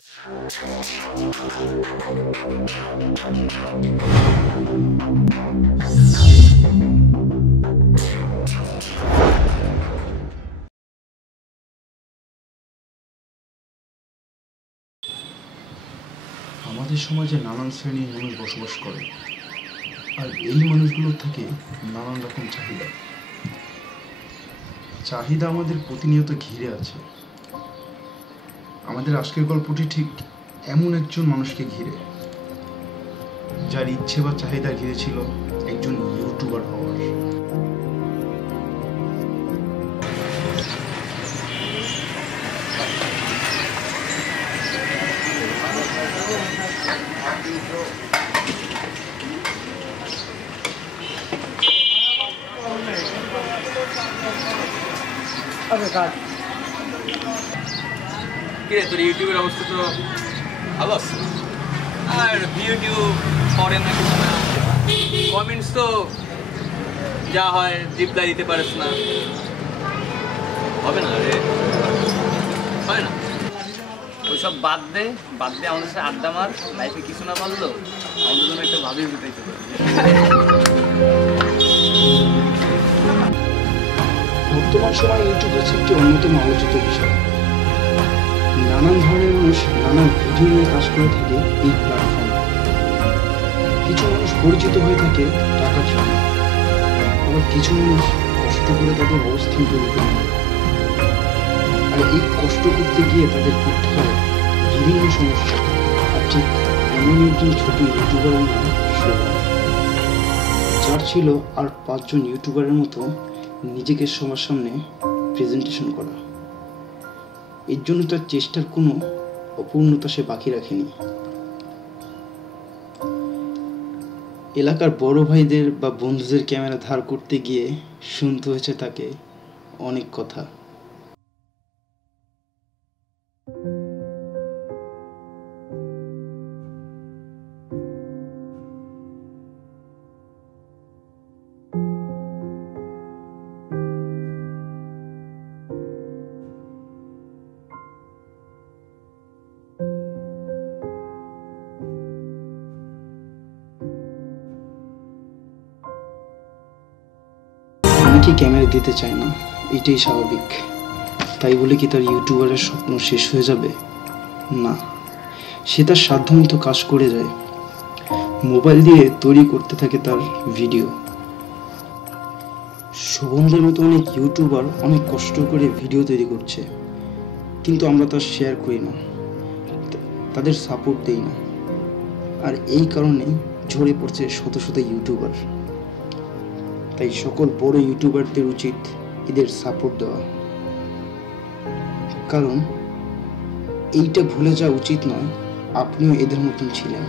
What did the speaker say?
আমাদের সমাজে নানান শ্রেণীর মানুষ বসবাস করে, আর এই মানুষগুলোর থাকে নানান রকম চাহিদা। চাহিদা আমাদের প্রতিনিয়ত ঘিরে আছে। আমাদের আজকের গল্পটি ঠিক এমন একজন মানুষকে ঘিরে, যার ইচ্ছে বা চাহিদা ঘিরে ছিল একজন ইউটিউবার হওয়ার। কিরে তোর ইউটিউবের অবস্থা তো ভালো আছে, আর ভিডিও করে না কিছু না, কমেন্টস তো যা হয় রিপ্লাই দিতে পারিস না, হবে না রে, হয় না। ওইসব বাদ দে আমাদের সাথে আড্ডা মার, লাইফে কিছু না পারলো আমাদের জন্য একটা ভালোই বুঝাইতে পারে। বর্তমান সময়ে ইউটিউব হচ্ছে একটি অন্যতম আলোচিত বিষয়। নানান ধরনের মানুষ নানান ভিডিও নিয়ে কাজ করে থাকে এই প্ল্যাটফর্মে। কিছু মানুষ পরিচিত হয়ে থাকে টাকার জন্য, আবার কিছু মানুষ কষ্ট করে তাদের অবস্থান তৈরি করে নেয়। আর এই কষ্ট করতে গিয়ে তাদের পড়তে হয় বিভিন্ন সমস্যা। আর ঠিক এমন একজন ছোট ইউটিউবারের নাম শোভন, যার ছিল আর 5 জন ইউটিউবারের মতো নিজেকে সবার সামনে প্রেজেন্টেশন করা। এর জন্য তার চেষ্টার কোনো অপূর্ণতা সে বাকি রাখেনি। এলাকার বড় ভাইদের বা বন্ধুদের ক্যামেরা ধার করতে গিয়ে শুনতে হয়েছে তাকে অনেক কথা। অনেকে ক্যামেরা দিতে চায় না, এটাই স্বাভাবিক। তাই বলে কি তার ইউটিউবারের স্বপ্ন শেষ হয়ে যাবে? না, সে তার সাধ্যমতো কাজ করে যায়। মোবাইল দিয়ে তৈরি করতে থাকে তার ভিডিও। শোভনদের মতো অনেক ইউটিউবার অনেক কষ্ট করে ভিডিও তৈরি করছে, কিন্তু আমরা তা শেয়ার করি না, তাদের সাপোর্ট দেই না। আর এই কারণে ঝরে পড়ছে শত শত ইউটিউবার। তাই সকল বড় ইউটিউবারদের উচিত এদের সাপোর্ট দেওয়া। কারণ এইটা ভুলে যাওয়া উচিত নয়, আপনিও এদের মতন ছিলেন।